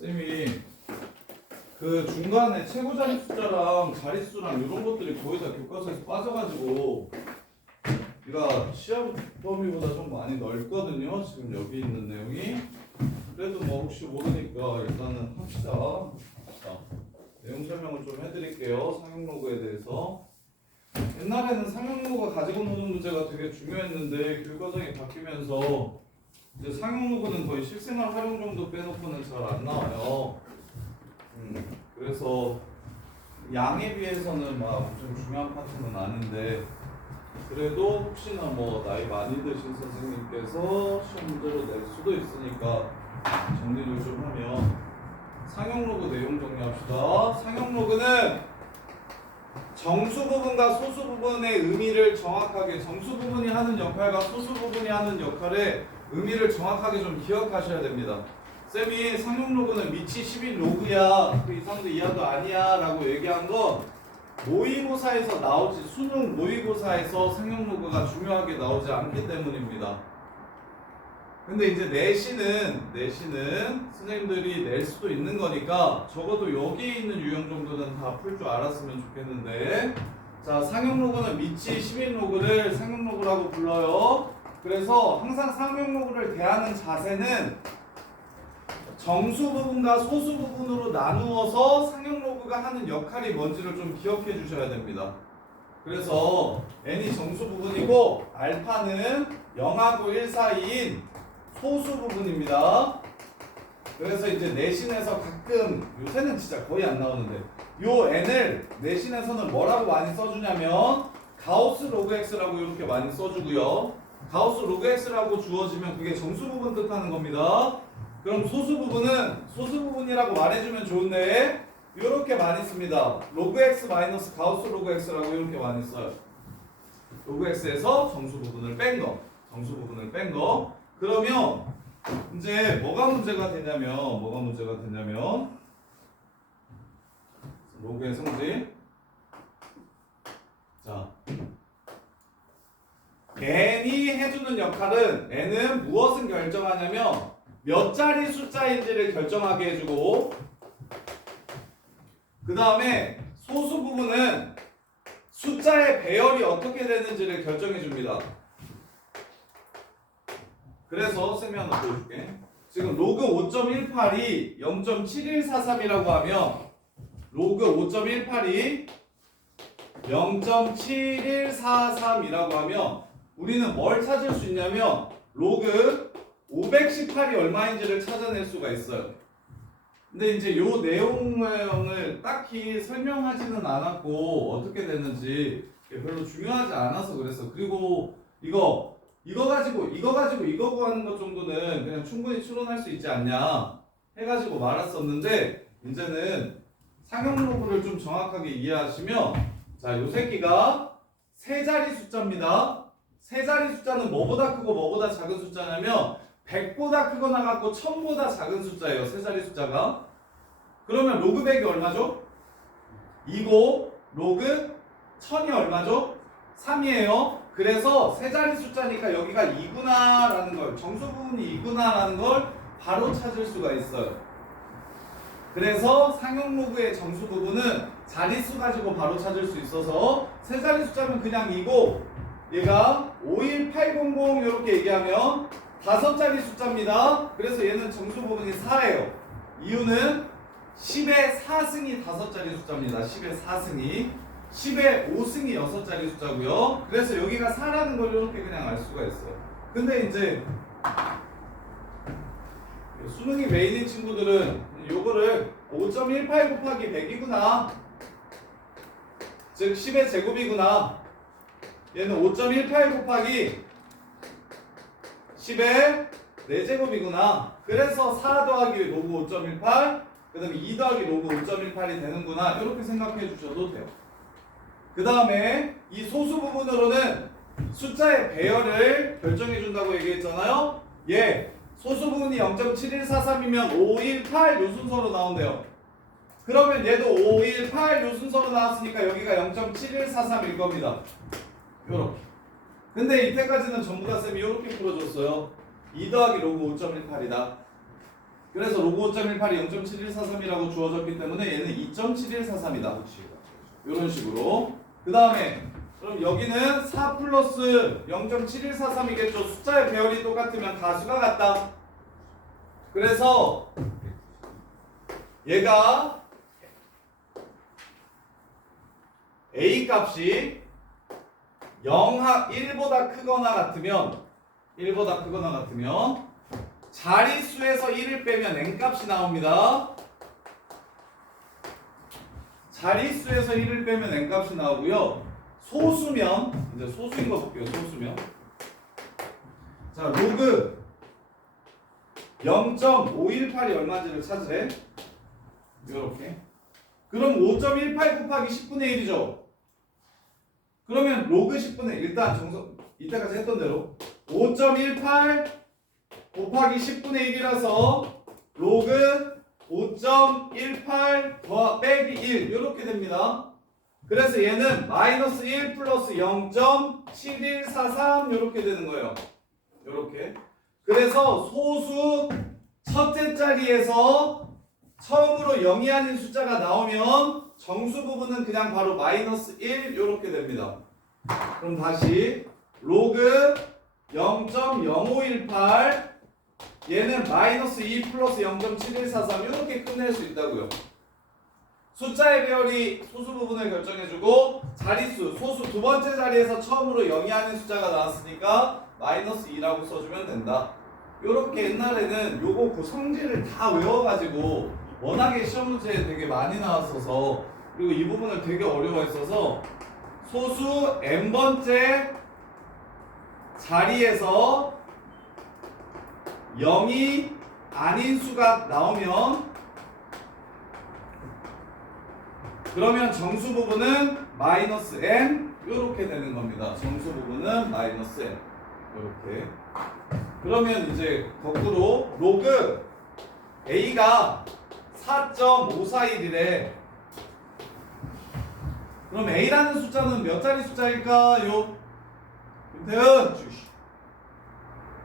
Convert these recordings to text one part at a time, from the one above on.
쌤이 그 중간에 최고 자릿수자랑 자릿수랑 이런 것들이 거의 다 교과서에서 빠져가지고 우리가 시험 범위보다 좀 많이 넓거든요. 지금 여기 있는 내용이. 그래도 뭐 혹시 모르니까 일단은 합시다. 자, 내용 설명을 좀 해드릴게요. 상용로그에 대해서. 옛날에는 상용로그가 가지고 노는 문제가 되게 중요했는데 교육과정이 바뀌면서 이제 상용로그는 거의 실생활 활용 정도 빼놓고는 잘 안 나와요. 그래서 양에 비해서는 막 엄청 중요한 파트는 아닌데 그래도 혹시나 뭐 나이 많이 드신 선생님께서 시험 문제로 낼 수도 있으니까 정리를 좀 하면 상용로그 내용 정리합시다. 상용로그는 정수 부분과 소수 부분의 의미를 정확하게 정수 부분이 하는 역할과 소수 부분이 하는 역할의 의미를 정확하게 좀 기억하셔야 됩니다. 쌤이 상용로그는 미치 11로그야 그 이상도 이하도 아니야 라고 얘기한 건 모의고사에서 나오지 수능 모의고사에서 상용로그가 중요하게 나오지 않기 때문입니다. 근데 이제 내신은 선생님들이 낼 수도 있는 거니까 적어도 여기 있는 유형 정도는 다 풀 줄 알았으면 좋겠는데 자 상용로그는 미치 11로그를 상용로그라고 불러요. 그래서 항상 상용로그를 대하는 자세는 정수 부분과 소수 부분으로 나누어서 상용로그가 하는 역할이 뭔지를 좀 기억해 주셔야 됩니다. 그래서 n이 정수 부분이고 알파는 0하고 1 사이인 소수 부분입니다. 그래서 이제 내신에서 가끔 요새는 진짜 거의 안 나오는데 요 n을 내신에서는 뭐라고 많이 써주냐면 가우스 로그 x라고 이렇게 많이 써주고요. 가우스 로그 x라고 주어지면 그게 정수 부분 뜻하는 겁니다. 그럼 소수 부분이라고 말해주면 좋은데 이렇게 많이 씁니다. 로그 x 마이너스 가우스 로그 x라고 이렇게 많이 써요. 로그 x에서 정수 부분을 뺀 거. 그러면 이제 뭐가 문제가 되냐면 로그의 성질. 자, n이 해주는 역할은 n은 무엇을 결정하냐면 몇 자리 숫자인지를 결정하게 해주고 그 다음에 소수 부분은 숫자의 배열이 어떻게 되는지를 결정해 줍니다. 그래서 쌤이 하나 보여줄게. 지금 로그 5.18이 0.7143이라고 하면 로그 5.18이 0.7143이라고 하면 우리는 뭘 찾을 수 있냐면 로그 518이 얼마인지를 찾아낼 수가 있어요. 근데 이제 요 내용을 딱히 설명하지는 않았고 어떻게 됐는지 별로 중요하지 않아서 그랬어. 그리고 이거 가지고 이거 구하는 것 정도는 그냥 충분히 추론할 수 있지 않냐 해가지고 말았었는데 이제는 상용로그를 좀 정확하게 이해하시면 자, 요 새끼가 세 자리 숫자입니다. 세 자리 숫자는 뭐보다 크고 뭐보다 작은 숫자냐면 100보다 크거나 같고 1000보다 작은 숫자예요. 세 자리 숫자가. 그러면 로그 100이 얼마죠? 2고 로그 1000이 얼마죠? 3이에요. 그래서 세 자리 숫자니까 여기가 2구나 라는 걸 정수 부분이 2구나 라는 걸 바로 찾을 수가 있어요. 그래서 상용로그의 정수 부분은 자릿수 가지고 바로 찾을 수 있어서 세 자리 숫자면 그냥 2고 얘가 51800 이렇게 얘기하면 5자리 숫자입니다. 그래서 얘는 정수 부분이 4예요. 이유는 10의 4승이 5자리 숫자입니다. 10의 4승이 10의 5승이 6자리 숫자고요. 그래서 여기가 4라는 걸 이렇게 그냥 알 수가 있어요. 근데 이제 수능이 메인인 친구들은 요거를 5.18 곱하기 100이구나. 즉 10의 제곱이구나. 얘는 5.18 곱하기 10의 4제곱이구나. 그래서 4 더하기 로그 5.18, 그 다음에 2 더하기 로그 5.18이 되는구나. 이렇게 생각해 주셔도 돼요. 그 다음에 이 소수 부분으로는 숫자의 배열을 결정해 준다고 얘기했잖아요. 얘 소수 부분이 0.7143이면 518 요 순서로 나온대요. 그러면 얘도 518 요 순서로 나왔으니까 여기가 0.7143일 겁니다. 요렇게. 근데 이때까지는 전부 다 쌤이 요렇게 풀어줬어요. 2 더하기 로그 5.18이다. 그래서 로그 5.18이 0.7143이라고 주어졌기 때문에 얘는 2.7143이다. 이런 식으로. 그 다음에 그럼 여기는 4 플러스 0.7143이겠죠. 숫자의 배열이 똑같으면 가수가 같다. 그래서 얘가 A 값이 1보다 크거나 같으면 자릿수에서 1을 빼면 n값이 나옵니다. 자릿수에서 1을 빼면 n값이 나오고요. 소수면, 이제 소수인 거 볼게요. 소수면. 자, 로그 0.518이 얼마인지를 찾으래. 이렇게. 그럼 5.18 곱하기 10분의 1이죠. 그러면 로그 10분의 1, 일단 이때까지 했던 대로 5.18 곱하기 10분의 1이라서 로그 5.18 빼기 1 이렇게 됩니다. 그래서 얘는 마이너스 1 플러스 0.7143 이렇게 되는 거예요. 이렇게. 그래서 소수 첫째 자리에서 처음으로 0이 아닌 숫자가 나오면 정수 부분은 그냥 바로 마이너스 1 이렇게 됩니다. 그럼 다시 로그 0.0518 얘는 마이너스 2 플러스 0.7143 이렇게 끝낼 수 있다고요. 숫자의 배열이 소수 부분을 결정해주고 자릿수, 소수 두 번째 자리에서 처음으로 0이 아닌 숫자가 나왔으니까 마이너스 2라고 써주면 된다. 요렇게 옛날에는 요거 그 성질을 다 외워가지고 워낙에 시험 문제에 되게 많이 나왔어서 그리고 이 부분을 되게 어려워했어서 소수 n번째 자리에서 0이 아닌 수가 나오면 그러면 정수 부분은 마이너스 n 이렇게 되는 겁니다. 정수 부분은 마이너스 n 이렇게. 그러면 이제 거꾸로 로그 a가 4.541이래. 그럼 a라는 숫자는 몇 자리 숫자일까요? 윤태은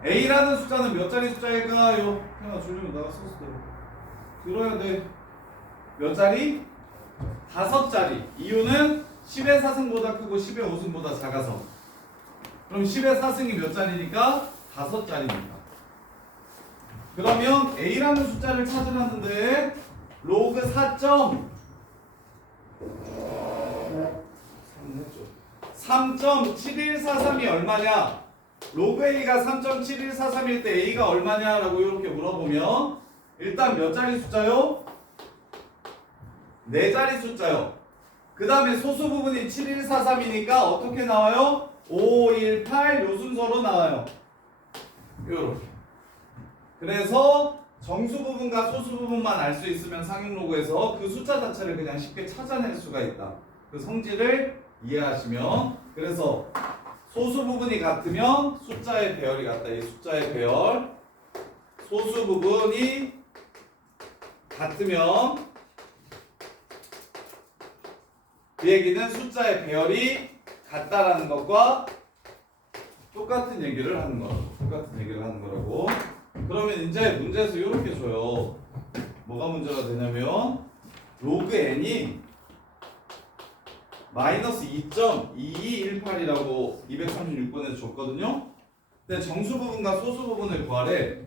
a라는 숫자는 몇 자리 숫자일까요? 태연아 졸리면 나가 써서 들어야 돼. 몇 자리? 5자리. 이유는 10의 4승보다 크고 10의 5승보다 작아서. 그럼 10의 4승이 몇 자리니까? 5자리니까. 그러면 a라는 숫자를 찾으라는데 로그 3.7143이 얼마냐? 로그 a가 3.7143일 때 a가 얼마냐라고 이렇게 물어보면 일단 몇 자리 숫자요? 4자리 숫자요. 그 다음에 소수 부분이 7143이니까 어떻게 나와요? 518 요 순서로 나와요. 요렇게. 그래서 정수 부분과 소수 부분만 알 수 있으면 상용로그에서 그 숫자 자체를 그냥 쉽게 찾아낼 수가 있다. 그 성질을 이해하시면 그래서 소수 부분이 같으면 숫자의 배열이 같다. 이 숫자의 배열 소수 부분이 같으면 그 얘기는 숫자의 배열이 같다라는 것과 똑같은 얘기를 하는 거라고. 그러면 이제 문제에서 이렇게 줘요. 뭐가 문제가 되냐면 로그 n이 마이너스 2.2218이라고 236번에서 줬거든요. 근데 정수 부분과 소수 부분을 구하래.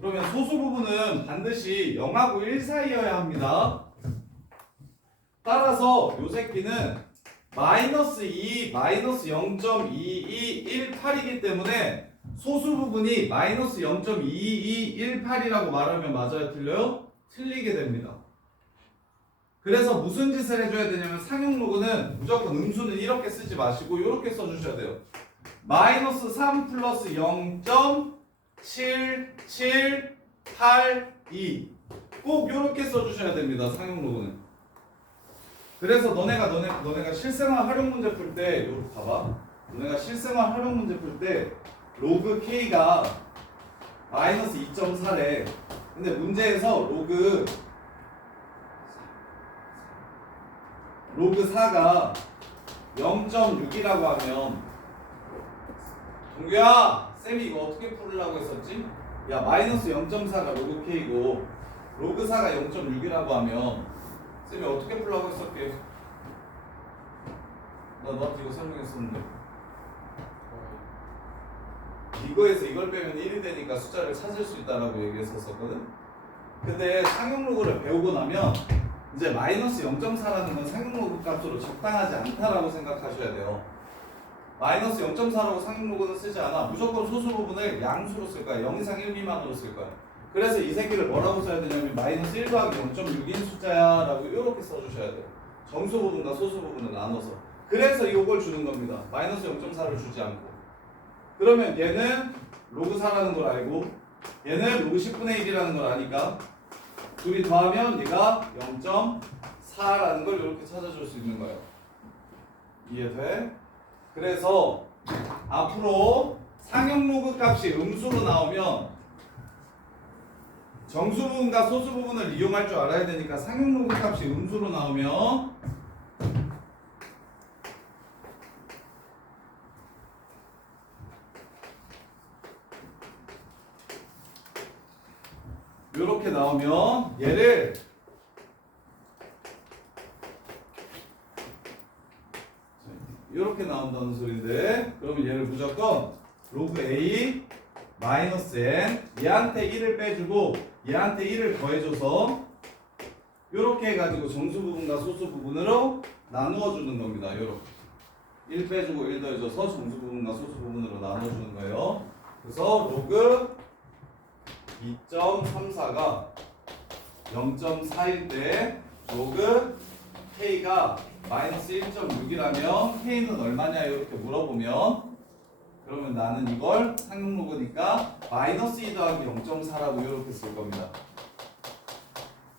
그러면 소수 부분은 반드시 0하고 1 사이여야 합니다. 따라서 요 새끼는 마이너스 2, 마이너스 0.2218이기 때문에 소수 부분이 마이너스 0.2218이라고 말하면 맞아요? 틀려요? 틀리게 됩니다. 그래서 무슨 짓을 해줘야 되냐면 상용로그는 무조건 음수는 이렇게 쓰지 마시고 이렇게 써주셔야 돼요. 마이너스 3 플러스 0.7782 꼭 이렇게 써주셔야 됩니다. 상용로그는. 그래서 너네가 실생활 활용 문제 풀 때 이렇게 봐봐. 너네가 실생활 활용 문제 풀 때 로그 K가 마이너스 2.4래. 근데 문제에서 로그 4가 0.6이라고 하면 동규야 쌤이 이거 어떻게 풀으려고 했었지? 야 마이너스 0.4가 로그 K고 로그 4가 0.6이라고 하면 쌤이 어떻게 풀라고 했었게? 나 너한테 이거 설명했었는데 이거에서 이걸 빼면 1이 되니까 숫자를 찾을 수 있다라고 얘기했었거든. 근데 상용로그를 배우고 나면 이제 마이너스 0.4라는 건 상용로그 값으로 적당하지 않다라고 생각하셔야 돼요. 마이너스 0.4라고 상용로그는 쓰지 않아. 무조건 소수 부분을 양수로 쓸 거야. 0 이상 1 미만으로 쓸 거야. 그래서 이 새끼를 뭐라고 써야 되냐면 마이너스 1 더하기 0.6인 숫자야 라고 이렇게 써주셔야 돼요. 정수 부분과 소수 부분을 나눠서. 그래서 이걸 주는 겁니다. 마이너스 0.4를 주지 않고. 그러면 얘는 로그 4라는 걸 알고 얘는 로그 10분의 1이라는 걸 아니까 둘이 더하면 얘가 0.4라는 걸 이렇게 찾아줄 수 있는 거예요. 이해돼? 그래서 앞으로 상용 로그 값이 음수로 나오면 정수 부분과 소수 부분을 이용할 줄 알아야 되니까 상용 로그 값이 음수로 나오면 이렇게 나오면 얘를 이렇게 나온다는 소리인데 그러면 얘를 무조건 로그 A 마이너스 n 얘한테 1을 빼주고 얘한테 1을 더해줘서 이렇게 해가지고 정수 부분과 소수 부분으로 나누어 주는 겁니다. 이렇게 1 빼주고 1 더해줘서 정수 부분과 소수 부분으로 나눠주는 거예요. 그래서 로그 2.34가 0.4일 때 로그 K가 마이너스 1.6이라면 K는 얼마냐 이렇게 물어보면 그러면 나는 이걸 상용 로그니까 마이너스 2 더하기 0.4라고 이렇게 쓸 겁니다.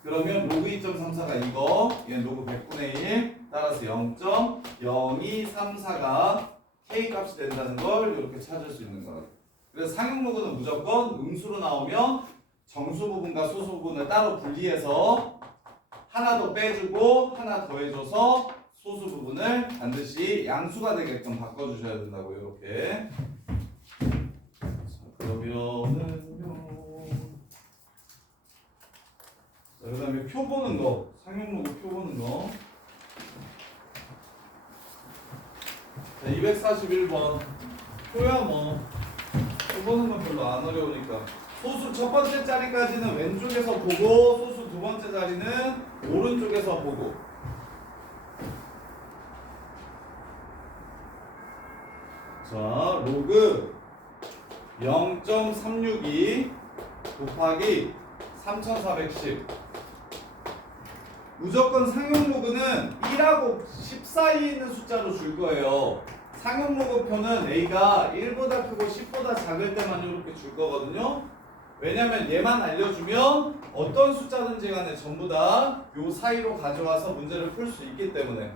그러면 로그 2.34가 이거 얘는 로그 100분의 1 따라서 0.0234가 K 값이 된다는 걸 이렇게 찾을 수 있는 거예요. 그래서 상용 로그는 무조건 음수로 나오면 정수 부분과 소수 부분을 따로 분리해서 하나 더 빼주고 하나 더해줘서 소수 부분을 반드시 양수가 되게끔 바꿔주셔야 된다고 이렇게. 자, 그러면은요. 자, 그다음에 표 보는 거 상용 로그 표 보는 거. 자, 241번 표야 뭐. 보는 건 별로 안 어려우니까 소수 첫 번째 자리까지는 왼쪽에서 보고 소수 두 번째 자리는 오른쪽에서 보고 자 로그 0.362 곱하기 3410 무조건 상용 로그는 1하고 10 사이에 있는 숫자로 줄 거예요. 상용 로그표는 A가 1보다 크고 10보다 작을 때만 이렇게 줄 거거든요. 왜냐면 얘만 알려주면 어떤 숫자든지 간에 전부 다 요 사이로 가져와서 문제를 풀 수 있기 때문에.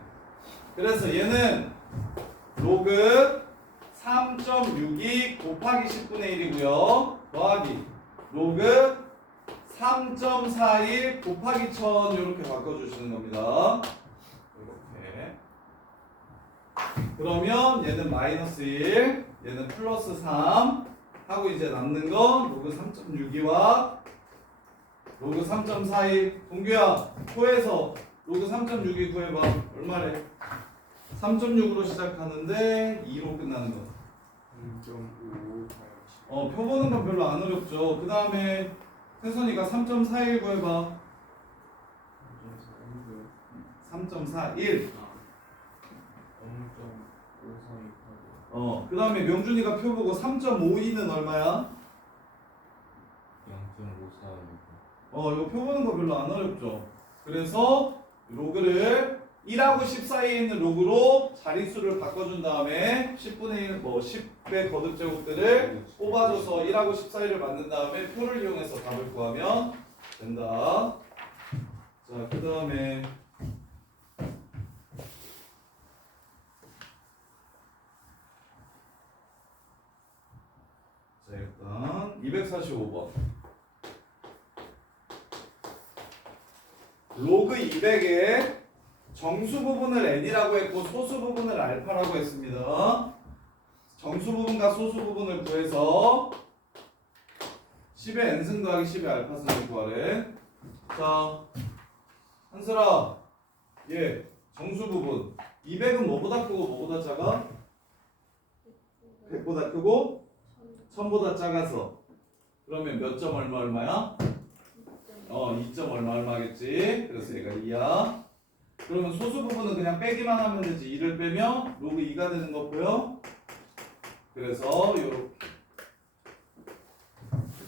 그래서 얘는 로그 3.62 곱하기 10분의 1이고요. 더하기 로그 3.41 곱하기 1000 이렇게 바꿔주시는 겁니다. 그러면 얘는 마이너스 1, 얘는 플러스 3 하고 이제 남는 건 로그 3.62와 로그 3.41. 동규야, 표에서 로그 3.62 구해봐. 얼마래? 3.6으로 시작하는데 2로 끝나는 거. 0.5 표 보는 건 별로 안 어렵죠. 그 다음에 태선이가 3.41 구해봐. 3.41. 그 다음에 명준이가 표 보고 3.52는 얼마야? 0.54 이거 표 보는 거 별로 안 어렵죠. 그래서 로그를 1하고 10 사이에 있는 로그로 자릿수를 바꿔준 다음에 10분의 1, 10의 거듭제곱들을 뽑아줘서 1하고 10 사이를 만든 다음에 표를 이용해서 답을 구하면 된다. 자, 그 다음에 자, 일단 245번 로그 200에 정수 부분을 n이라고 했고 소수 부분을 알파라고 했습니다. 정수 부분과 소수 부분을 구해서 10의 n승 더하기 10의 알파승을 구하래. 자, 한슬아, 얘 정수 부분 200은 뭐보다 크고 뭐보다 작아? 100보다 크고 1000보다 작아서 그러면 몇 점 얼마 얼마야? 2점 얼마 얼마겠지? 그래서 얘가 2야. 그러면 소수 부분은 그냥 빼기만 하면 되지. 2를 빼면 로그 2가 되는 거 보여? 그래서 요렇게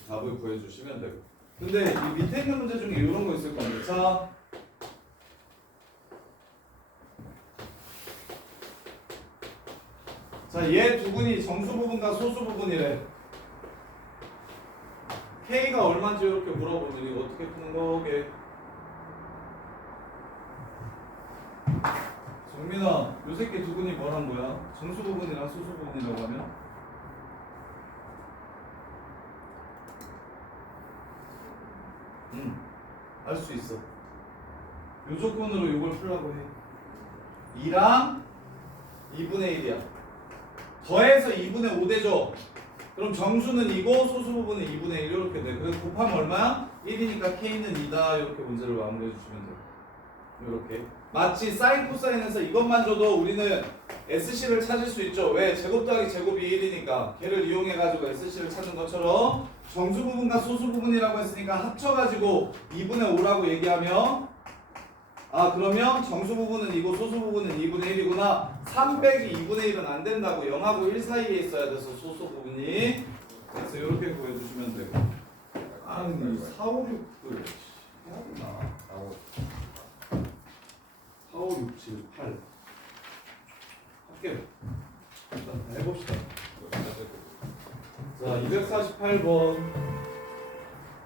답을 구해주시면 되고. 근데 이 밑에 있는 문제 중에 이런 거 있을 건데. 자, 얘 두 분이 정수 부분과 소수 부분이래. K가 얼마인지 이렇게 물어보더니 어떻게 푸는 거게? 정민아, 요 새끼 두 분이 뭐란 거야? 정수 부분이랑 소수 부분이라고 하면? 알 수 있어. 요 조건으로 이걸 풀라고 해. 2랑 2분의 1이야. 더해서 2분의 5 되죠? 그럼 정수는 2고 소수 부분은 2분의 1 이렇게 돼. 그래서 곱하면 얼마야? 1이니까 K는 2다. 이렇게 문제를 마무리해 주시면 돼요. 이렇게. 마치 사인 코사인에서 이것만 줘도 우리는 SC를 찾을 수 있죠. 왜? 제곱 더하기 제곱이 1이니까 걔를 이용해가지고 SC를 찾는 것처럼 정수 부분과 소수 부분이라고 했으니까 합쳐가지고 2분의 5라고 얘기하면 그러면 정수 부분은 2고 소수 부분은 2분의 1이구나. 3 빼기 2분의 1은 안 된다고. 0하고 1 사이에 있어야 돼서 소수 부분이. 그래서 이렇게 구해주시면 되고. 근데 4, 5, 6을 해야 되나? 4, 5, 6, 7, 8 할게요. 일단 다 해봅시다. 자, 248번.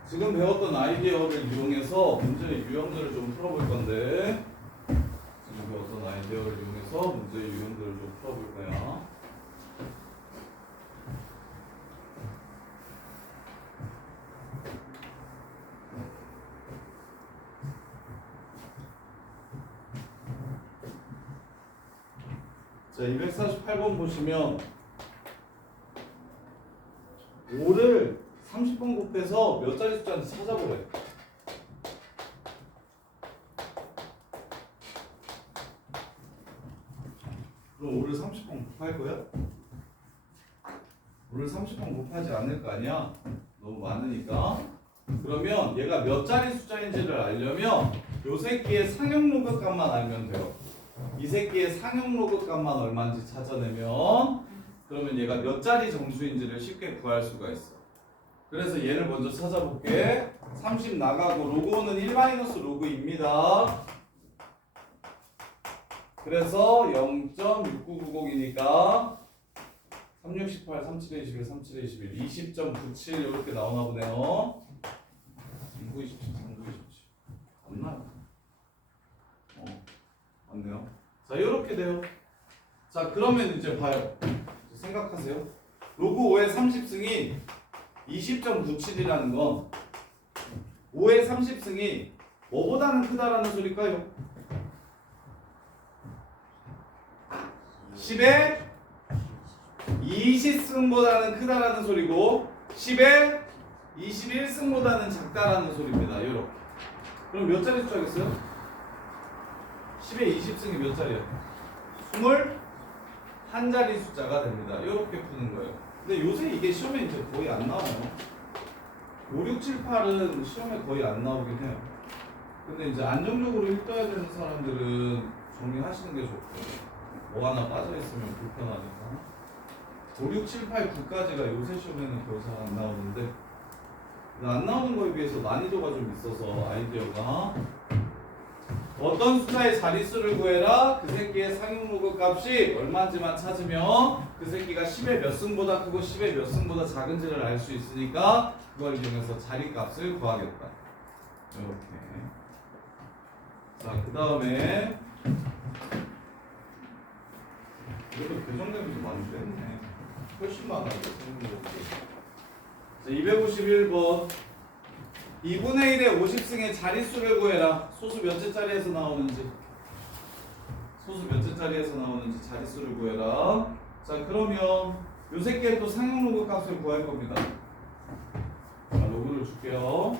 지금 배웠던 아이디어를 이용해서 문제의 유형들을 좀 풀어볼 건데, 지금 배웠던 아이디어를 이용해서 문제의 유형들을 좀 풀어볼 거야. 자, 248번 보시면 5를 30번 곱해서 몇 자리 숫자인지 찾아보래. 그럼 5를 30번 곱할 거야? 5를 30번 곱하지 않을 거 아니야? 너무 많으니까. 그러면 얘가 몇 자리 숫자인지를 알려면 요 새끼의 상용 로그 값만 알면 돼요. 이 새끼의 상용 로그 값만 얼마인지 찾아내면 그러면 얘가 몇 자리 정수인지를 쉽게 구할 수가 있어. 그래서 얘를 먼저 찾아볼게. 30 나가고 로그는 1 마이너스 로그입니다. 그래서 0.6990이니까 3618, 37에 21, 37에 21, 20.97 이렇게 나오나 보네요. 2927, 3927 맞나요? 맞네요. 자, 이렇게 돼요. 자, 그러면 이제 봐요. 생각하세요. 로그 5의 30승이 20.97이라는 건 5의 30승이 뭐보다는 크다라는 소리일까요? 10의 20승보다는 크다라는 소리고 10의 21승보다는 작다라는 소리입니다. 이렇게. 그럼 몇 자리 숫자겠어요? 10의 20승이 몇 자리야? 21자리 숫자가 됩니다. 이렇게 푸는 거예요. 근데 요새 이게 시험에 이제 거의 안 나와요. 5, 6, 7, 8은 시험에 거의 안 나오긴 해요. 근데 이제 안정적으로 읽어야 되는 사람들은 정리하시는 게 좋고 뭐 하나 빠져있으면 불편하니까 5, 6, 7, 8, 9까지가 요새 시험에는 거의 잘 안 나오는데 안 나오는 거에 비해서 난이도가 좀 있어서 아이디어가 어떤 숫자의 자릿수를 구해라. 그 새끼의 상용 로그 값이 얼마인지만 찾으면 그 새끼가 10의 몇 승보다 크고 10의 몇 승보다 작은지를 알 수 있으니까 그걸 이용해서 자리값을 구하겠다. 이렇게. 자, 그 다음에 그래도 교정되면서 많이 뺐네. 훨씬 많아요. 자, 251번 2분의 1의 50승의 자릿수를 구해라. 소수 몇째 자리에서 나오는지 자릿수를 구해라. 자, 그러면 요 새끼의 또 상용 로그 값을 구할 겁니다. 자, 로그 줄게요.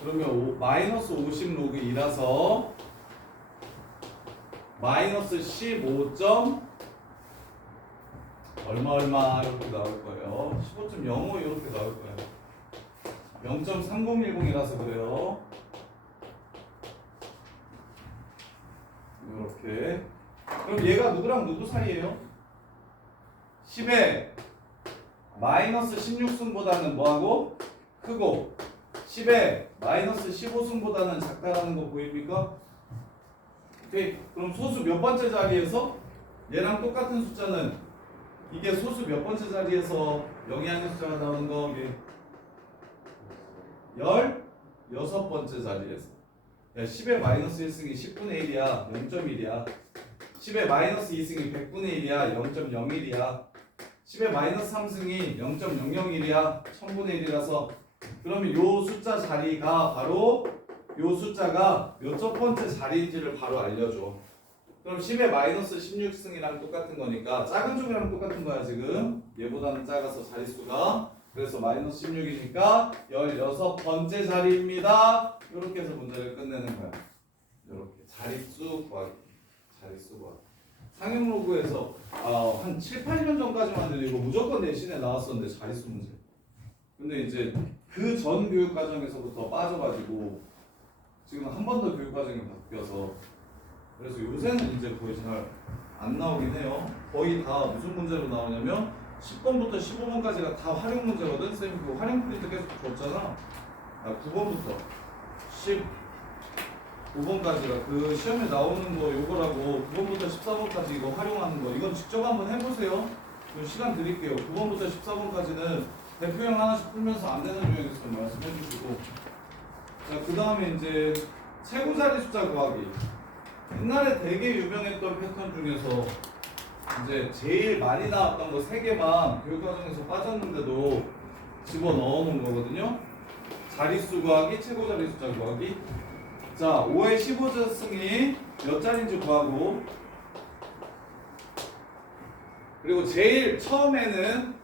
그러면 마이너스 50 로그 2라서 마이너스 15. 얼마 이렇게 나올 거예요. 15.05 이렇게 나올 거예요. 0.3010이라서 그래요. 이렇게. 그럼 얘가 누구랑 누구 사이예요? 10에 마이너스 16승보다는 뭐하고? 크고 10에 마이너스 15승보다는 작다라는 거 보입니까? 오케이. 그럼 소수 몇 번째 자리에서 얘랑 똑같은 숫자는 이게 소수 몇 번째 자리에서 영이하는 숫자가 나오는 거 이게 16번째 자리에서. 야, 10에 마이너스 1승이 10분의 1이야. 0.1이야. 10에 마이너스 2승이 100분의 1이야. 0.01이야. 10에 마이너스 3승이 0.001이야. 1000분의 1이라서. 그러면 요 숫자 자리가 바로 요 숫자가 몇 번째 자리인지를 바로 알려줘. 그럼 10에 마이너스 16승이랑 똑같은 거니까 작은 쪽이랑 똑같은 거야 지금. 얘보다는 작아서 자릿수가. 그래서 마이너스 16이니까 16번째 자리입니다. 이렇게 해서 문제를 끝내는 거야. 이렇게 자릿수 구하기. 자릿수 구하기. 상형 로그에서 한 7, 8년 전까지만 해도 이거 무조건 내신에 나왔었는데 자릿수 문제. 근데 이제 그 전 교육 과정에서부터 빠져가지고 지금 한 번 더 교육 과정이 바뀌어서 그래서 요새는 이제 거의 잘 안 나오긴 해요. 거의 다 무슨 문제로 나오냐면 10번부터 15번까지가 다 활용 문제거든. 쌤이 그 활용 프린트 계속 줬잖아. 9번부터 15번까지가 그 시험에 나오는 거 요거라고 9번부터 14번까지 이거 활용하는 거 이건 직접 한번 해보세요. 시간 드릴게요. 9번부터 14번까지는 대표형 하나씩 풀면서 안 되는 유형에 있으면 말씀해 주시고 자, 그 다음에 이제 최고자리 숫자 구하기. 옛날에 되게 유명했던 패턴 중에서 이제 제일 많이 나왔던 거 3개만 교육과정에서 빠졌는데도 집어넣어 놓은 거거든요. 자릿수 구하기, 최고자리 숫자 구하기. 자, 5의 15승이 몇 자리인지 구하고 그리고 제일 처음에는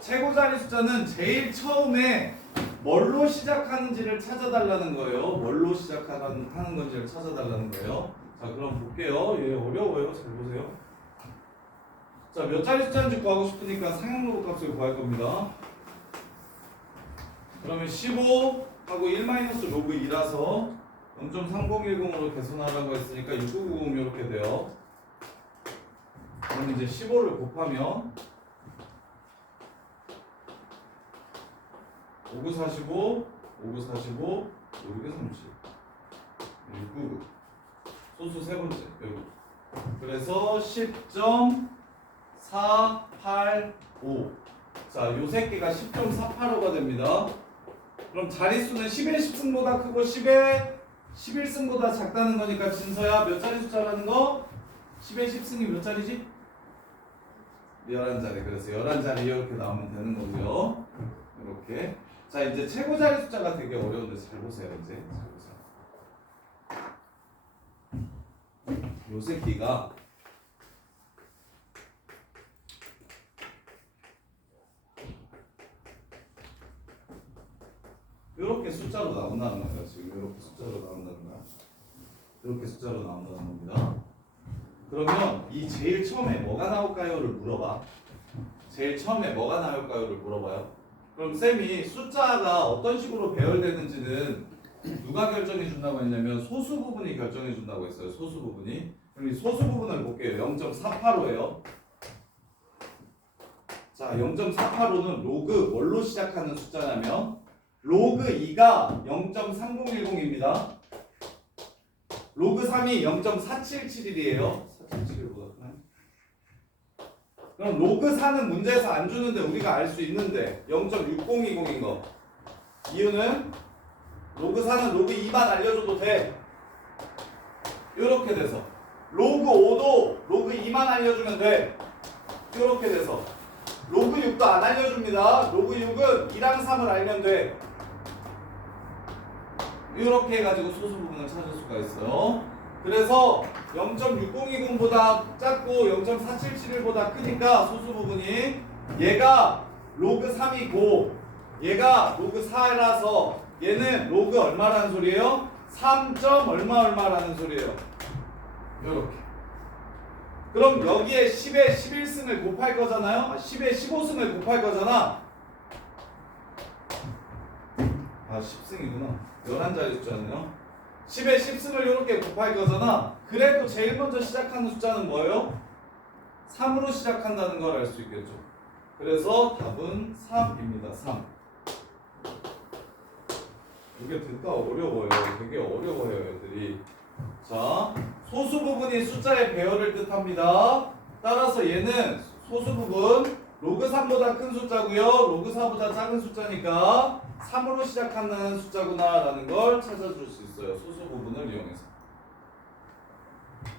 최고자리 숫자는 제일 처음에 뭘로 시작하는지를 찾아달라는 거예요. 뭘로 시작하는 건지를 찾아달라는 거예요. 자, 그럼 볼게요. 얘 어려워요. 잘 보세요. 자, 몇 자리 숫자인지 구하고 싶으니까 상형 로그 값을 구할 겁니다. 그러면 15하고 1-로그 2라서 0.3010으로 계산하라고 했으니까 6990 이렇게 돼요. 그럼 이제 15를 곱하면 5945, 5945, 여기가 30, 699. 소수 세 번째 여기. 그래서 10.485. 자, 요 새끼가 10.485가 됩니다. 그럼 자릿수는 10의 10승보다 크고 10의 11승보다 작다는 거니까 진서야 몇 자리 숫자라는 거? 10의 10승이 몇 자리지? 11자리. 그래서 11자리 이렇게 나오면 되는 거고요. 이렇게. 자, 이제 최고자리 숫자가 되게 어려운데 잘 보세요. 이제 잘 보세요. 요 새끼가 이렇게 숫자로 나온다는 거예요. 지금 이렇게 숫자로 나온다는 거야. 이렇게 숫자로 나온다는 겁니다. 그러면 이 제일 처음에 뭐가 나올까요를 물어봐. 제일 처음에 뭐가 나올까요를 물어봐요. 그럼 쌤이 숫자가 어떤 식으로 배열되는지는 누가 결정해 준다고 했냐면 소수 부분이 결정해 준다고 했어요. 소수 부분이. 그럼 이 소수 부분을 볼게요. 0.485예요. 자, 0.485는 로그 뭘로 시작하는 숫자냐면 로그 2가 0.3010입니다. 로그 3이 0.4771이에요. 4771보다 크나요? 그럼 로그 4는 문제에서 안 주는데 우리가 알 수 있는데 0.6020인 거. 이유는 로그 4는 로그 2만 알려줘도 돼. 이렇게 돼서 로그 5도 로그 2만 알려주면 돼. 이렇게 돼서 로그 6도 안 알려줍니다. 로그 6은 2랑 3을 알면 돼. 이렇게 해가지고 소수 부분을 찾을 수가 있어요. 그래서 0.6020보다 작고 0.4771보다 크니까 소수 부분이 얘가 로그 3이고 얘가 로그 4라서 얘는 로그 얼마라는 소리예요? 3. 얼마라는 소리예요. 요렇게. 그럼 여기에 10에 11승을 곱할 거잖아요. 10에 15승을 곱할 거잖아. 10승이구나. 11자리 숫자네요. 10에 10승을 이렇게 곱할 거잖아. 그래도 제일 먼저 시작하는 숫자는 뭐예요? 3으로 시작한다는 걸 알 수 있겠죠. 그래서 답은 3입니다. 3. 이게 듣다 어려워요. 되게 어려워요, 애들이. 자, 소수 부분이 숫자의 배열을 뜻합니다. 따라서 얘는 소수 부분 로그 3보다 큰 숫자고요. 로그 4보다 작은 숫자니까 3으로 시작하는 숫자구나 라는 걸 찾아줄 수 있어요. 소수 부분을 이용해서.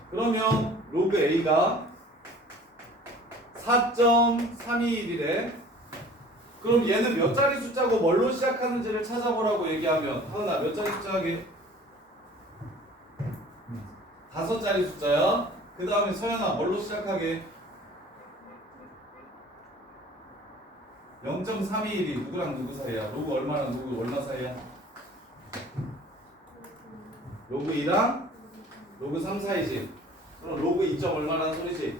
그러면 로그 A가 4.321이래. 그럼 얘는 몇 자리 숫자고 뭘로 시작하는지를 찾아보라고 얘기하면 하은아 몇 자리 숫자하게? 5자리 숫자야. 그 다음에 서연아 뭘로 시작하게? 0.321이 누구랑 누구 사이야? 로그 얼마랑 누구 얼마 사이야? 로그 2랑 로그 3 사이지. 그럼 로그 2. 얼마라는 소리지?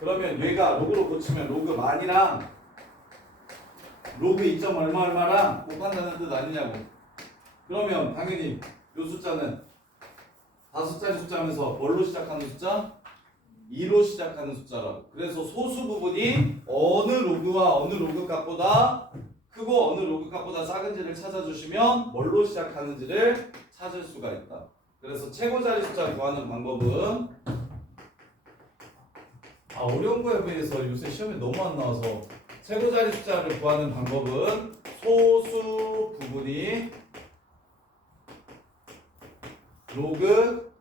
그러면 얘가 로그로 고치면 로그 만이랑 로그 2. 얼마랑 곱한다는 뜻 아니냐고. 그러면 당연히 이 숫자는 5자리 숫자면서 뭘로 시작하는 숫자? 2로 시작하는 숫자라고. 그래서 소수 부분이 어느 로그와 어느 로그 값보다 크고 어느 로그 값보다 작은지를 찾아주시면 뭘로 시작하는지를 찾을 수가 있다. 그래서 최고 자리 숫자 구하는 방법은 어려운 거에 비해서 요새 시험에 너무 안 나와서 최고 자리 숫자를 구하는 방법은 소수 부분이 로그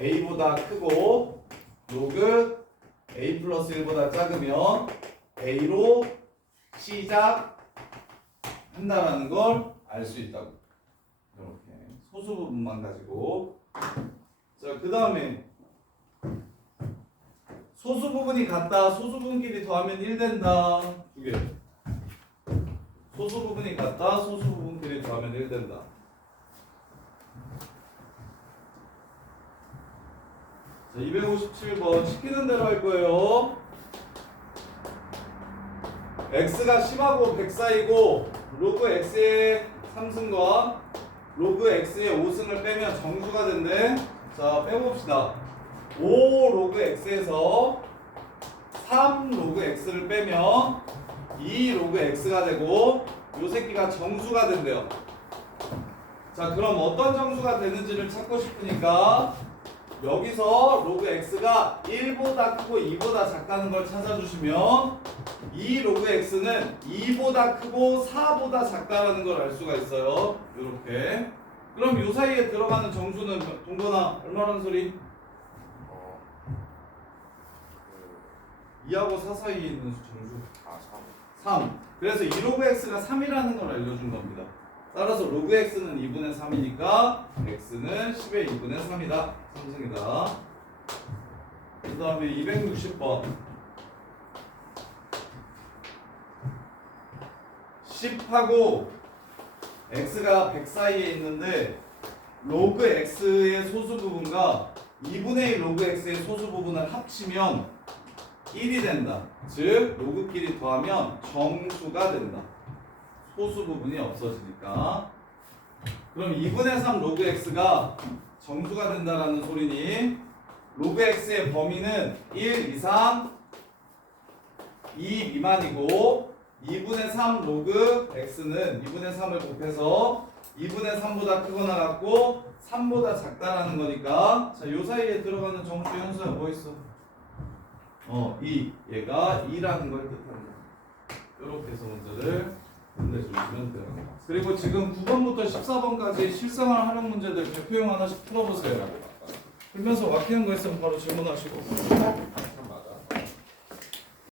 A보다 크고 로그 A 플러스 1보다 작으면 A로 시작한다라는 걸 알 수 있다고. 이렇게 소수 부분만 가지고. 자, 그 다음에 소수 부분이 같다. 소수 부분끼리 더하면 1 된다. 두 개. 소수 부분이 같다. 소수 부분끼리 더하면 1 된다. 자, 257번 시키는 대로 할 거예요. x가 10하고 100 사이고 로그 x의 3승과 로그 x의 5승을 빼면 정수가 된대. 자, 빼봅시다. 5 로그 x에서 3 로그 x를 빼면 2 로그 x가 되고 요 새끼가 정수가 된대요. 자, 그럼 어떤 정수가 되는지를 찾고 싶으니까 여기서 로그 x가 1보다 크고 2보다 작다는 걸 찾아주시면 이 로그 x는 2보다 크고 4보다 작다라는 걸 알 수가 있어요. 이렇게. 그럼 요 사이에 들어가는 정수는 동건아 얼마라는 소리? 2하고 4 사이에 있는 정수 3. 그래서 이 로그 x가 3이라는 걸 알려준 겁니다. 따라서 로그 x는 2분의 3이니까 x는 10의 2분의 3이다. 3승이다. 그 다음에 260번 10하고 x가 100 사이에 있는데 로그 x의 소수 부분과 2분의 1 로그 x의 소수 부분을 합치면 1이 된다. 즉 로그끼리 더하면 정수가 된다. 소수 부분이 없어지니까. 그럼 2분의 3 로그 x가 정수가 된다라는 소리니 로그 x의 범위는 1 이상 2 미만이고 2분의 3 로그 x는 2분의 3을 곱해서 2분의 3보다 크거나 같고 3보다 작다라는 거니까 자, 요 사이에 들어가는 정수 현수가 뭐 있어? 2. 얘가 2라는 걸 뜻합니다. 이렇게 해서 문제를 끝내주시면 돼요. 그리고 지금 9번부터 14번까지 실생활 활용 문제들 대표형 하나씩 풀어보세요. 풀면서 막히는 거 있으면 바로 질문하시고.